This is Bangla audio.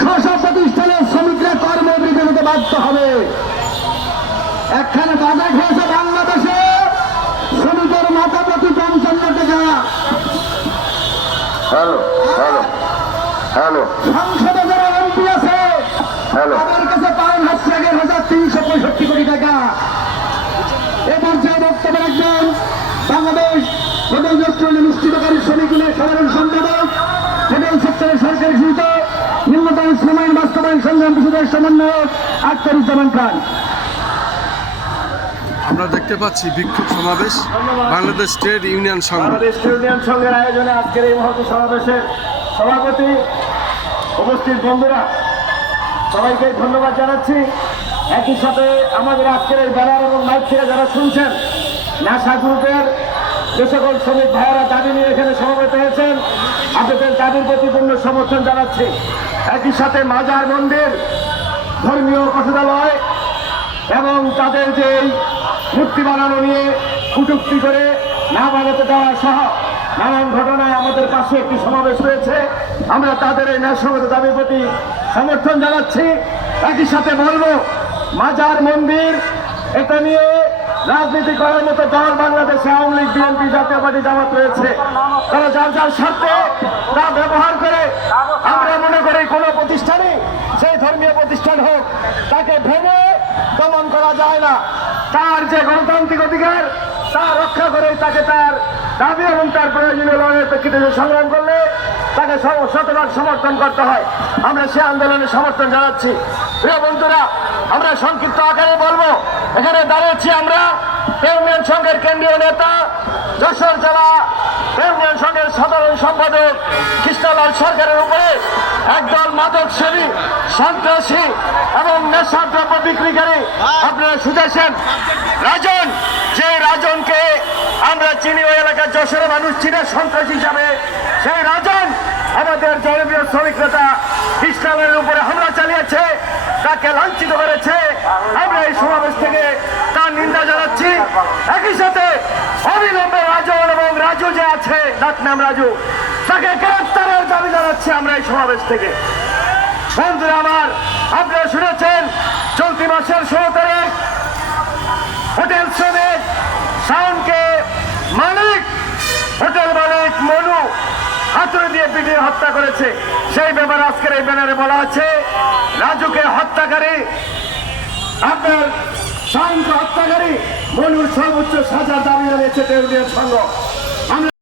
স্ব প্রতিষ্ঠানের শ্রমিকরা কর্মবিরতি হতে বাধ্য হবে। একখানে বাজেট হয়েছে বাংলাদেশে শ্রমিকের মাথা প্রতি 55 টাকা। সংসদে যারা এমপি আছে তাদের কাছে পাওয়া হচ্ছে 11,365 কোটি টাকা। এবার যে বক্তব্য রাখবেন বাংলাদেশ হোটেল রেস্টুরেন্ট নিশ্চিতকারী শ্রমিক লীগের সাধারণ সম্পাদক, হোটেল সেক্টরের সরকারি সূচিত নিম্নতম শ্রম আইন বাস্তবায়ন সংগ্রাম পরিষদের সমন্বয়ক আখতারুজ্জামান খান। আমরা দেখতে পাচ্ছি বিক্ষোভ সমাবেশ বাংলাদেশ ট্রেড ইউনিয়ন সংঘ। বাংলাদেশ ট্রেড ইউনিয়ন সংঘের আয়োজনে আজকের এই মহৎ সমাবেশের সভাপতি, উপস্থিত বন্ধুরা, সবাইকে ধন্যবাদ জানাচ্ছি। একই সাথে আমাদের আজকের এই ব্যানার এবং মাইক থেকে যারা শুনছেন, নাসা গ্রুপের যে সকল শ্রমিক ভাইয়েরা দাবি নিয়ে এখানে সমবেত হয়েছেন, আপনাদের দাবির প্রতি পূর্ণ সমর্থন জানাচ্ছি। একই সাথে মাজার মন্দির, ধর্মীয় উপাসনালয় এবং তাদের যে মূর্তি বানানো নিয়ে কটূক্তি করে না বানাতে দেওয়া সহ নানান ঘটনায় আমাদের পাশে একটি সমাবেশ হয়েছে। আমরা তাদের এই ন্যায়সঙ্গত দাবির প্রতি সমর্থন জানাচ্ছি। একই সাথে বলবো, মাজার মন্দির এটা নিয়ে রাজনীতি করার মতো দল বাংলাদেশে আওয়ামী লীগ, বিএনপি, জাতীয় পার্টি, জামাত রয়েছে। তারা যার যার স্বার্থে তা ব্যবহার করে। আমরা মনে করি কোনো প্রতিষ্ঠানই, সেই ধর্মীয় প্রতিষ্ঠান হোক, তাকে ভেঙে দমন করা যায় না। তার যে গণতান্ত্রিক অধিকার তা রক্ষা করে তাকে তার দাবি এবং তার প্রয়োজনীয় লড়াইয়ের প্রেক্ষিতে সংগ্রাম করলে তাকে শতভাগ সমর্থন করতে হয়। আমরা সে আন্দোলনে সমর্থন জানাচ্ছি। প্রিয় বন্ধুরা, আমরা সংক্ষিপ্ত আকারে বলবো, এখানে দাঁড়িয়েছি আমরা ইউনিয়ন সংঘের কেন্দ্রীয় নেতা, যশোর জেলা ইউনিয়ন সংঘের সাধারণ সম্পাদক কৃষ্ণলাল সরকারের উপরে একদল মাদক সেবী, সন্ত্রাসী এবং নেশাদ্রব্য বিক্রিকারী, আপনারা শুনেছেন রাজন, যে রাজনকে আমরা চিনি, ওই এলাকার যশোরের মানুষ চিনে সন্ত্রাসী হিসাবে, সেই রাজন আমাদের জনপ্রিয় শ্রমিক নেতা কৃষ্ণলালের উপরে হামলা চালিয়েছে, তাকে লাঞ্ছিত করেছে। আমরা এই সমাবেশ থেকে তার নিন্দা জানাচ্ছি। একই সাথে অবিলম্বে রাজন এবং রাজু যে আছে, ডাকনাম রাজু, তাকে গ্রেফতারের দাবি জানাচ্ছি আমরা এই সমাবেশ থেকে। বন্ধুরা আমার, আপনারা শুনেছেন চলতি মাসের 16 তারিখ হোটেল শ্রমিক শাওনকে মালিক, হোটেল মালিক মনু হাতুড়ি দিয়ে পিটিয়ে হত্যা করেছে। সেই ব্যাপারে আজকের এই ব্যানারে বলা আছে, রাজুকে হত্যাকারী, আপনার শাওনকে হত্যাকারী মনুর সর্বোচ্চ সাজা দাবি জানিয়েছে ট্রেড ইউনিয়ন সংঘ।